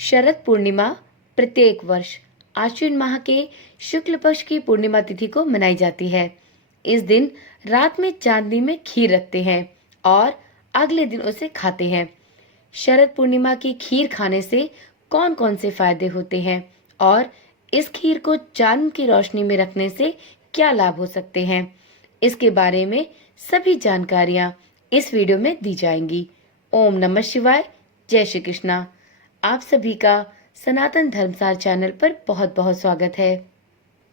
शरद पूर्णिमा प्रत्येक वर्ष आश्विन माह के शुक्ल पक्ष की पूर्णिमा तिथि को मनाई जाती है। इस दिन रात में चांदनी में खीर रखते हैं और अगले दिन उसे खाते हैं। शरद पूर्णिमा की खीर खाने से कौन कौन से फायदे होते हैं और इस खीर को चांद की रोशनी में रखने से क्या लाभ हो सकते हैं, इसके बारे में सभी जानकारियां इस वीडियो में दी जाएंगी। ओम नमः शिवाय। जय श्री कृष्णा। आप सभी का सनातन धर्मसार चैनल पर बहुत बहुत स्वागत है।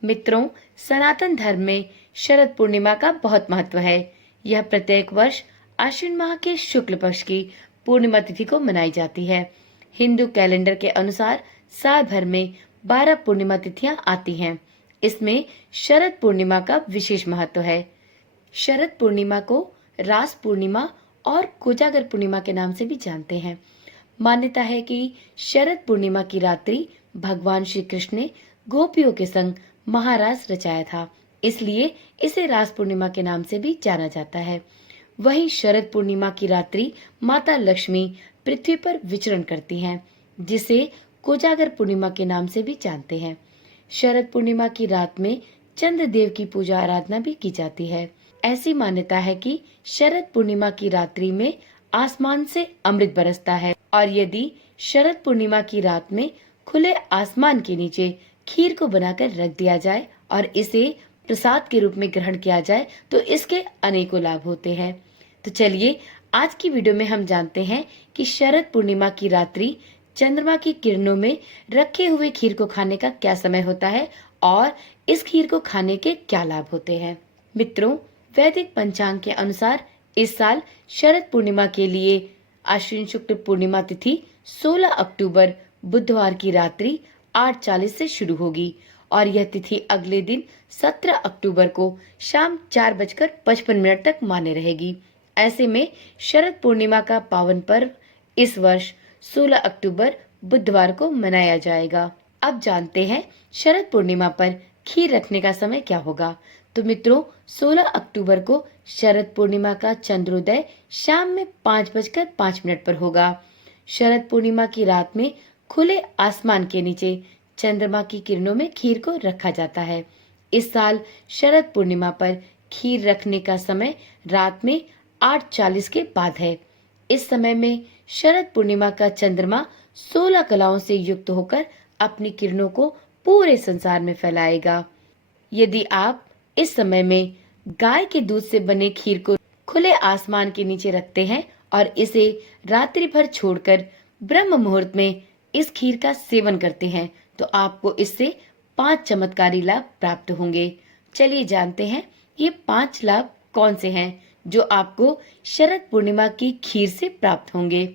मित्रों, सनातन धर्म में शरद पूर्णिमा का बहुत महत्व है। यह प्रत्येक वर्ष आश्विन माह के शुक्ल पक्ष की पूर्णिमा तिथि को मनाई जाती है। हिंदू कैलेंडर के अनुसार साल भर में 12 पूर्णिमा तिथियां आती हैं। इसमें शरद पूर्णिमा का विशेष महत्व है। शरद पूर्णिमा को रास पूर्णिमा और कोजागर पूर्णिमा के नाम से भी जानते हैं। मान्यता है कि शरद पूर्णिमा की रात्रि भगवान श्री कृष्ण ने गोपियों के संग महारास रचाया था, इसलिए इसे रास पूर्णिमा के नाम से भी जाना जाता है। वहीं शरद पूर्णिमा की रात्रि माता लक्ष्मी पृथ्वी पर विचरण करती हैं, जिसे कोजागर पूर्णिमा के नाम से भी जानते हैं। शरद पूर्णिमा की रात में चंद्र देव की पूजा आराधना भी की जाती है। ऐसी मान्यता है कि शरद पूर्णिमा की रात्रि में आसमान से अमृत बरसता है और यदि शरद पूर्णिमा की रात में खुले आसमान के नीचे खीर को बनाकर रख दिया जाए और इसे प्रसाद के रूप में ग्रहण किया जाए तो इसके अनेकों लाभ होते हैं। तो चलिए आज की वीडियो में हम जानते हैं कि शरद पूर्णिमा की रात्रि चंद्रमा की किरणों में रखे हुए खीर को खाने का क्या समय होता है और इस खीर को खाने के क्या लाभ होते हैं। मित्रों, वैदिक पंचांग के अनुसार इस साल शरद पूर्णिमा के लिए आश्विन शुक्ल पूर्णिमा तिथि 16 अक्टूबर बुधवार की रात्रि 8:40 से शुरू होगी और यह तिथि अगले दिन 17 अक्टूबर को शाम 4:55 तक मान्य रहेगी। ऐसे में शरद पूर्णिमा का पावन पर्व इस वर्ष 16 अक्टूबर बुधवार को मनाया जाएगा। अब जानते हैं शरद पूर्णिमा पर खीर रखने का समय क्या होगा। तो मित्रों, 16 अक्टूबर को शरद पूर्णिमा का चंद्रोदय शाम में 5:05 पर होगा। शरद पूर्णिमा की रात में खुले आसमान के नीचे चंद्रमा की किरणों में खीर को रखा जाता है। इस साल शरद पूर्णिमा पर खीर रखने का समय रात में 8:40 के बाद है। इस समय में शरद पूर्णिमा का चंद्रमा 16 कलाओं से युक्त होकर अपनी किरणों को पूरे संसार में फैलाएगा। यदि आप इस समय में गाय के दूध से बने खीर को खुले आसमान के नीचे रखते हैं और इसे रात्रि भर छोड़कर ब्रह्म मुहूर्त में इस खीर का सेवन करते हैं तो आपको इससे 5 चमत्कारी लाभ प्राप्त होंगे। चलिए जानते हैं ये 5 लाभ कौन से हैं जो आपको शरद पूर्णिमा की खीर से प्राप्त होंगे।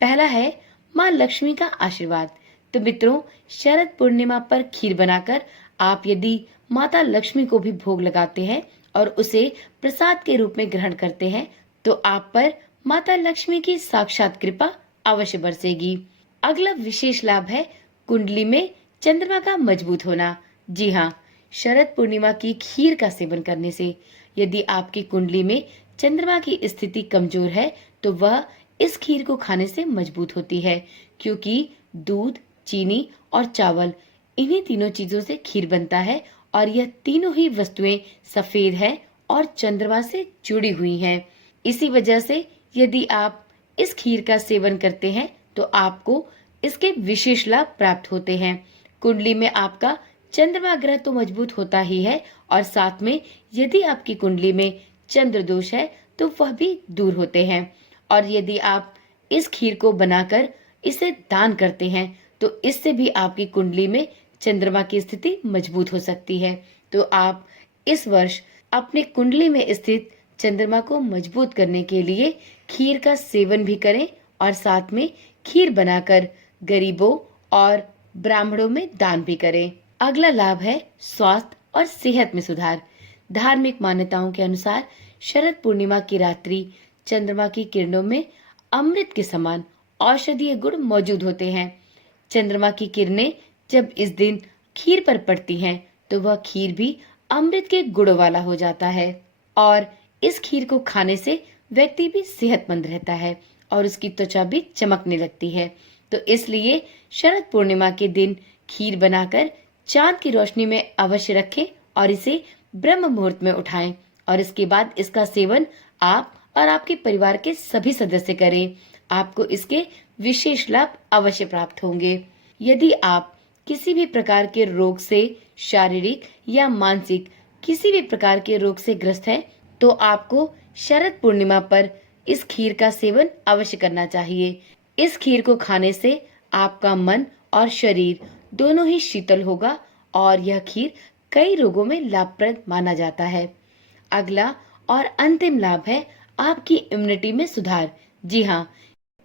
पहला है माँ लक्ष्मी का आशीर्वाद। तो मित्रों, शरद पूर्णिमा पर खीर बनाकर आप यदि माता लक्ष्मी को भी भोग लगाते हैं और उसे प्रसाद के रूप में ग्रहण करते हैं तो आप पर माता लक्ष्मी की साक्षात कृपा अवश्य बरसेगी। अगला विशेष लाभ है कुंडली में चंद्रमा का मजबूत होना। जी हाँ, शरद पूर्णिमा की खीर का सेवन करने से यदि आपकी कुंडली में चंद्रमा की स्थिति कमजोर है तो वह इस खीर को खाने से मजबूत होती है, क्योंकि दूध, चीनी और चावल इन्हीं तीनों चीजों से खीर बनता है और यह तीनों ही वस्तुएं सफेद हैं और चंद्रमा से जुड़ी हुई हैं। इसी वजह से यदि आप इस खीर का सेवन करते हैं तो आपको इसके विशेष लाभ प्राप्त होते हैं। कुंडली में आपका चंद्रमा ग्रह तो मजबूत होता ही है और साथ में यदि आपकी कुंडली में चंद्र दोष है तो वह भी दूर होते हैं। और यदि आप इस खीर को बनाकर इसे दान करते हैं तो इससे भी आपकी कुंडली में चंद्रमा की स्थिति मजबूत हो सकती है। तो आप इस वर्ष अपने कुंडली में स्थित चंद्रमा को मजबूत करने के लिए खीर का सेवन भी करें और साथ में खीर बनाकर गरीबों और ब्राह्मणों में दान भी करें। अगला लाभ है स्वास्थ्य और सेहत में सुधार। धार्मिक मान्यताओं के अनुसार शरद पूर्णिमा की रात्रि चंद्रमा की किरणों में अमृत के समान औषधीय गुण मौजूद होते हैं। चंद्रमा की किरणें जब इस दिन खीर पर पड़ती हैं तो वह खीर भी अमृत के गुणों वाला हो जाता है और इस खीर को खाने से व्यक्ति भी सेहतमंद रहता है और उसकी त्वचा भी चमकने लगती है। तो इसलिए शरद पूर्णिमा के दिन खीर बनाकर चांद की रोशनी में अवश्य रखें और इसे ब्रह्म मुहूर्त में उठाएं और इसके बाद इसका सेवन आप और आपके परिवार के सभी सदस्य करें। आपको इसके विशेष लाभ अवश्य प्राप्त होंगे। यदि आप किसी भी प्रकार के रोग से, शारीरिक या मानसिक किसी भी प्रकार के रोग से ग्रस्त हैं, तो आपको शरद पूर्णिमा पर इस खीर का सेवन अवश्य करना चाहिए। इस खीर को खाने से आपका मन और शरीर दोनों ही शीतल होगा और यह खीर कई रोगों में लाभप्रद माना जाता है। अगला और अंतिम लाभ है आपकी इम्यूनिटी में सुधार। जी हाँ,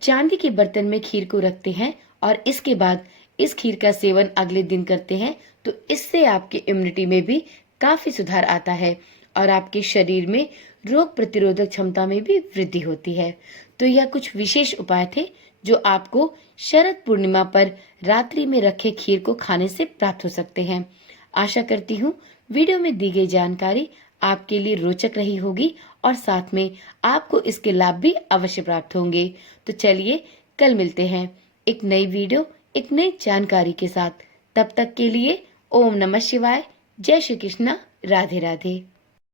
चांदी के बर्तन में खीर को रखते हैं और इसके बाद इस खीर का सेवन अगले दिन करते हैं, तो इससे आपकी इम्यूनिटी में भी काफी सुधार आता है और आपके शरीर में रोग प्रतिरोधक क्षमता में भी वृद्धि होती है। तो यह कुछ विशेष उपाय थे जो आपको शरद पूर्णिमा पर रात्रि में रखे खीर को खाने से प्राप्त हो सकते हैं। आशा करती हूँ वीडियो में दी गई जानकारी आपके लिए रोचक रही होगी और साथ में आपको इसके लाभ भी अवश्य प्राप्त होंगे। तो चलिए कल मिलते हैं एक नई वीडियो, एक नई जानकारी के साथ। तब तक के लिए ओम नमः शिवाय, जय श्री कृष्णा, राधे राधे।